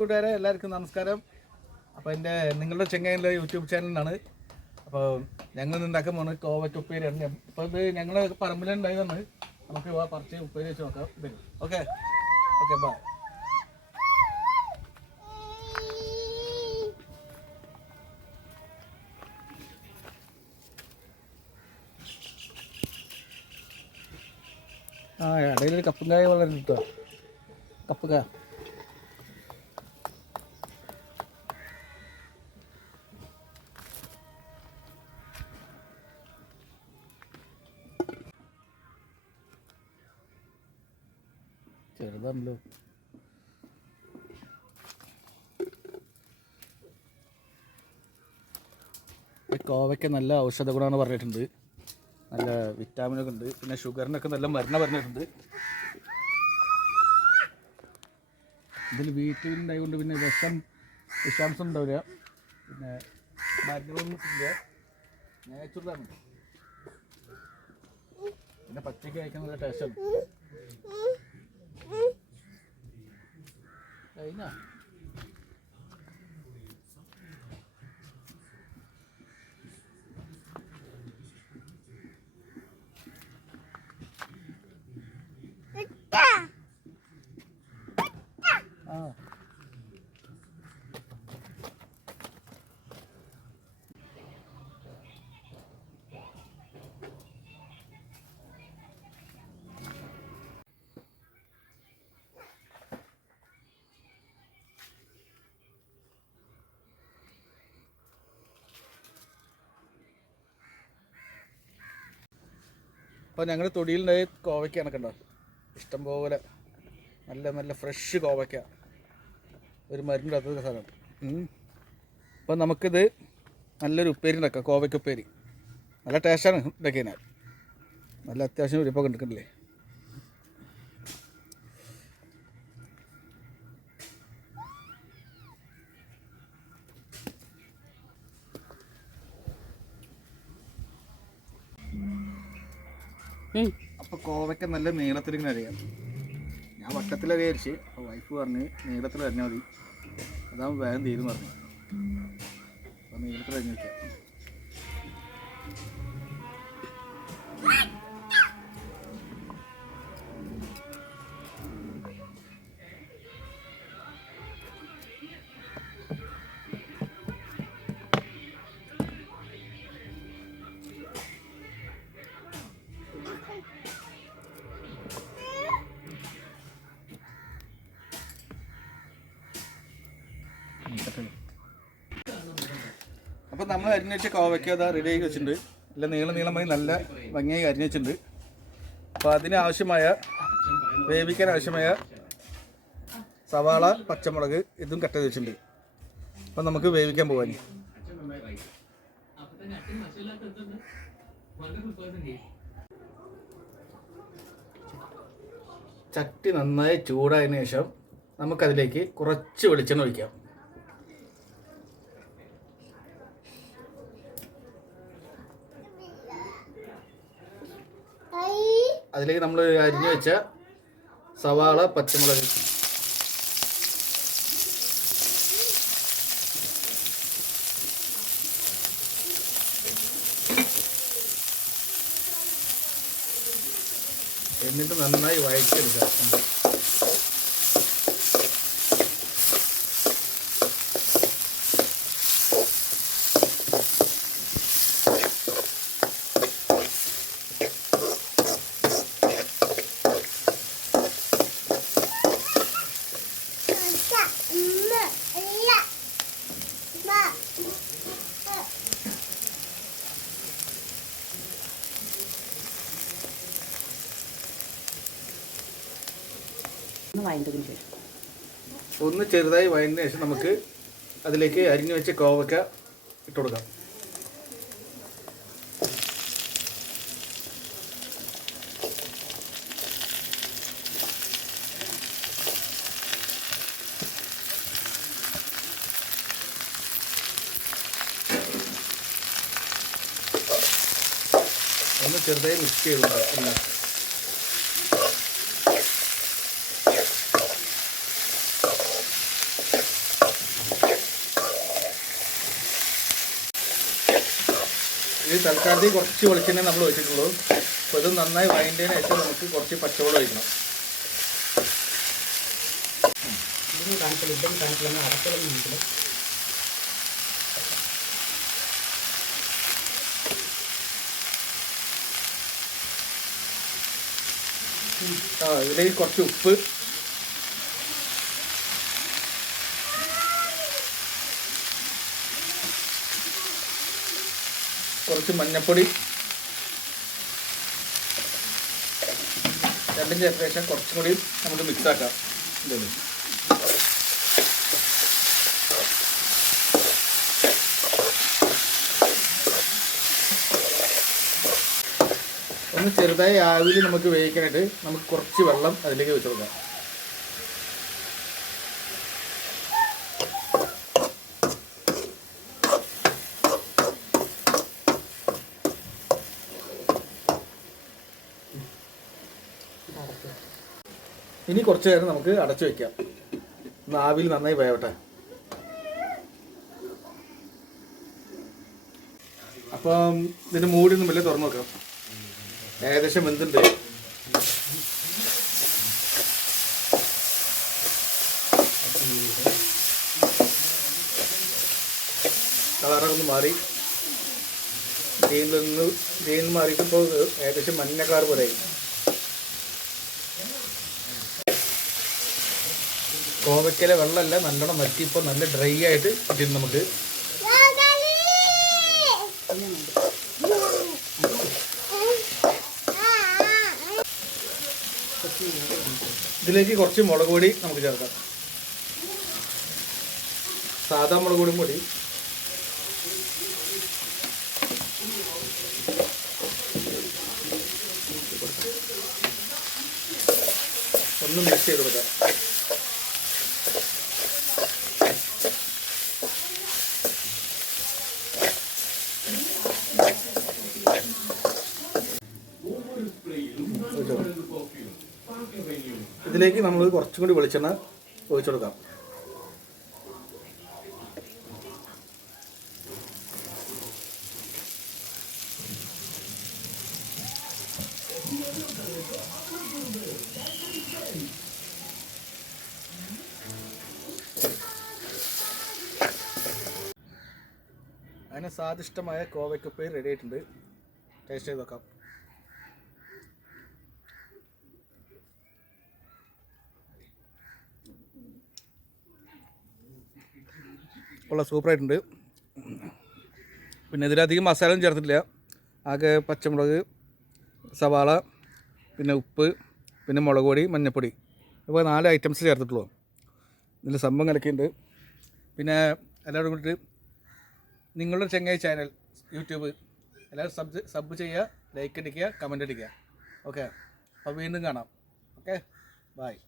കൂട്ടുകാരെ എല്ലാവർക്കും നമസ്കാരം. അപ്പോൾ എന്റെ നിങ്ങളുടെ ചെങ്ങൈന്റെ യൂട്യൂബ് ചാനലാണ് അപ്പോൾ ഞങ്ങൾ ഉണ്ടാക്കാൻ പോകുന്നത് കോവറ്റ് ഉപ്പേരിയാണ്. അപ്പോൾ ഇത് ഞങ്ങൾ പറമ്പിലുണ്ടായതാണ് നമുക്ക് പറിച്ച് ഉപ്പേരി വെച്ച് നോക്കാം. ഇത്. ഓക്കെ. ഓക്കെ ബാ. ആ ഇടയിൽ ഒരു കപ്പും കായ വളരെ കിട്ടുക കപ്പ് ചെറുതാണല്ലോ കോവയ്ക്ക് നല്ല ഔഷധ ഗുണമാണ് പറഞ്ഞിട്ടുണ്ട്. നല്ല വിറ്റാമിനൊക്കെ ഉണ്ട്. പിന്നെ ഷുഗറിനൊക്കെ നല്ല മരുന്ന് പറഞ്ഞിട്ടുണ്ട്. ഇതിൽ വീട്ടിലുണ്ടായതുകൊണ്ട് പിന്നെ വിഷം വിഷാംശം ഉണ്ടാവില്ല. പിന്നെ മരുന്നുകളൊന്നും ഇല്ല. നാച്ചുറലാണ് പിന്നെ പച്ചയ്ക്ക് കഴിക്കാൻ നല്ല ടേസ്റ്റാണ് കഴിഞ്ഞാ ആ അപ്പോൾ ഞങ്ങൾ തൊടിയിലുണ്ടായ കോവയ്ക്കാണ് കണ്ടോ ഇഷ്ടം പോലെ നല്ല നല്ല ഫ്രഷ് കോവയ്ക്ക. ഒരു മരുന്നിടാത്ത സാധനം അപ്പോൾ നമുക്കിത് നല്ലൊരു ഉപ്പേരി ഉണ്ടാക്കാം കോവയ്ക്ക് ഉപ്പേരി. നല്ല ടേസ്റ്റാണ് ഉണ്ടാക്കിയതിനാൽ നല്ല അത്യാവശ്യം ഒരുപ്പൊക്കെ എടുക്കണില്ലേ അപ്പോൾ കോവയ്ക്ക നല്ല നീളത്തിൽ ഇങ്ങനെ അറിയാം ഞാൻ വട്ടത്തിലെ വിചാരിച്ച് അപ്പൊ വൈഫ് പറഞ്ഞ് നീളത്തിൽ അരഞ്ഞാൽ മതി. അതാകുമ്പോൾ വേഗം തീരും പറഞ്ഞു. അപ്പൊ നീളത്തിൽ അരിഞ്ഞു വയ്ക്കാം അപ്പോൾ നമ്മൾ അരിഞ്ഞിട്ട് കോവയ്ക്ക അതാ റെഡി ആക്കി വെച്ചിട്ടുണ്ട്. നല്ല നീളം നീളമായി നല്ല ഭംഗിയായി അരിഞ്ഞ് വെച്ചിട്ടുണ്ട്. അപ്പോൾ അതിന് ആവശ്യമായ വേവിക്കാൻ ആവശ്യമായ സവാള പച്ചമുളക് ഇതും കട്ട് ചെയ്ത് വെച്ചിട്ടുണ്ട്. അപ്പോൾ നമുക്ക് വേവിക്കാൻ പോകാൻ ചട്ടി നന്നായി ചൂടായതിനു ശേഷം നമുക്കതിലേക്ക് കുറച്ച് വെളിച്ചെണ്ണ ഒഴിക്കാം. അതിലേക്ക് നമ്മൾ അരിഞ്ഞു വെച്ച സവാള പച്ചമുളക്. എന്നിട്ട് നന്നായി വഴറ്റിയെടുക്കാം. ഒന്ന് ചെറുതായി വഴന്നതിന് ശേഷം നമുക്ക് അതിലേക്ക് അരിഞ്ഞു വെച്ച കോവക്ക ഇട്ട് കൊടുക്കാം. ഒന്ന് ചെറുതായി മിക്സ് ചെയ്ത് എല്ലാം ഇത് തൽക്കാലത്തിൽ കുറച്ച് വെളിച്ചെണ്ണ നമ്മൾ ഒഴിച്ചിട്ടുള്ളൂ. അപ്പോൾ ഇത് നന്നായി വൈകിന്റെതിന് ശേഷം നമുക്ക് കുറച്ച് പച്ചവെള്ളം ഒഴിക്കണം. കാണിക്കലും കാണിക്കലും അടക്കലും ആ ഇതിലേക്ക് കുറച്ച് ഉപ്പ്. കുറച്ച് മഞ്ഞപ്പൊടി. രണ്ടും ചേർത്ത ശേഷം കുറച്ചും കൂടി നമുക്ക് മിക്സ് ആക്കാം. ഒന്ന് ചെറുതായി ആവിയിൽ നമുക്ക് വേവിക്കാനായിട്ട് നമുക്ക് കുറച്ച് വെള്ളം അതിലേക്ക് വെച്ച് കൊടുക്കാം. ഇനി കുറച്ച് നേരം നമുക്ക് അടച്ചു വെക്കാം. ഒന്ന് ആവിയിൽ നന്നായി വേവട്ടെ. അപ്പം ഇതിന്റെ മൂടി ഒന്നും വലിയ തുറന്നു നോക്കാം. ഏകദേശം വെന്തുണ്ട്. കളറൊക്കെ ഒന്ന് മാറി. ഗ്രീനിലൊന്ന് ജയിലിൽ മാറിയിട്ട് ഇപ്പോൾ ഏകദേശം മഞ്ഞ കളർ പോലെ കോവയ്ക്കല വെള്ളമല്ല നല്ലോണം വറ്റി ഇപ്പോൾ നല്ല ഡ്രൈ ആയിട്ട് കിട്ടിയിരുന്നു നമുക്ക്. ഇതിലേക്ക് കുറച്ച് മുളക് പൊടി നമുക്ക് ചേർക്കാം. സാധാ മുളക് പൊടിയും പൊടി. ഒന്ന് മിക്സ് ചെയ്ത് കൊടുക്കാം. കൊടുക്കാം. ഇതിലേക്ക് നമ്മൾ കുറച്ചും കൂടി വെളിച്ചെണ്ണ ഒഴിച്ചു കൊടുക്കാം. അതിന് സ്വാദിഷ്ടമായ കോവയ്ക്കുപ്പേര് റെഡി ആയിട്ടുണ്ട്. ടേസ്റ്റ് ചെയ്ത് നോക്കാം. ഉള്ള സൂപ്പറായിട്ടുണ്ട്. പിന്നെ ഇതിലധികം മസാല ഒന്നും ചേർത്തിട്ടില്ല. ആകെ പച്ചമുളക് സവാള പിന്നെ ഉപ്പ് പിന്നെ മുളക് പൊടി മഞ്ഞൾപ്പൊടി ഇപ്പോൾ നാല് ഐറ്റംസ് ചേർത്തിട്ടുള്ളൂ. ഇതിൽ സംഭവം കലക്കിയുണ്ട് പിന്നെ എല്ലാവരും കൂടി നിങ്ങളുടെ ചെങ്ങായി ചാനൽ യൂട്യൂബ് എല്ലാവരും സബ് സബ് ചെയ്യുക ലൈക്ക് അടിക്കുക കമന്റ് അടിക്കുക. ഓക്കെ അപ്പോൾ വീണ്ടും കാണാം. Okay bye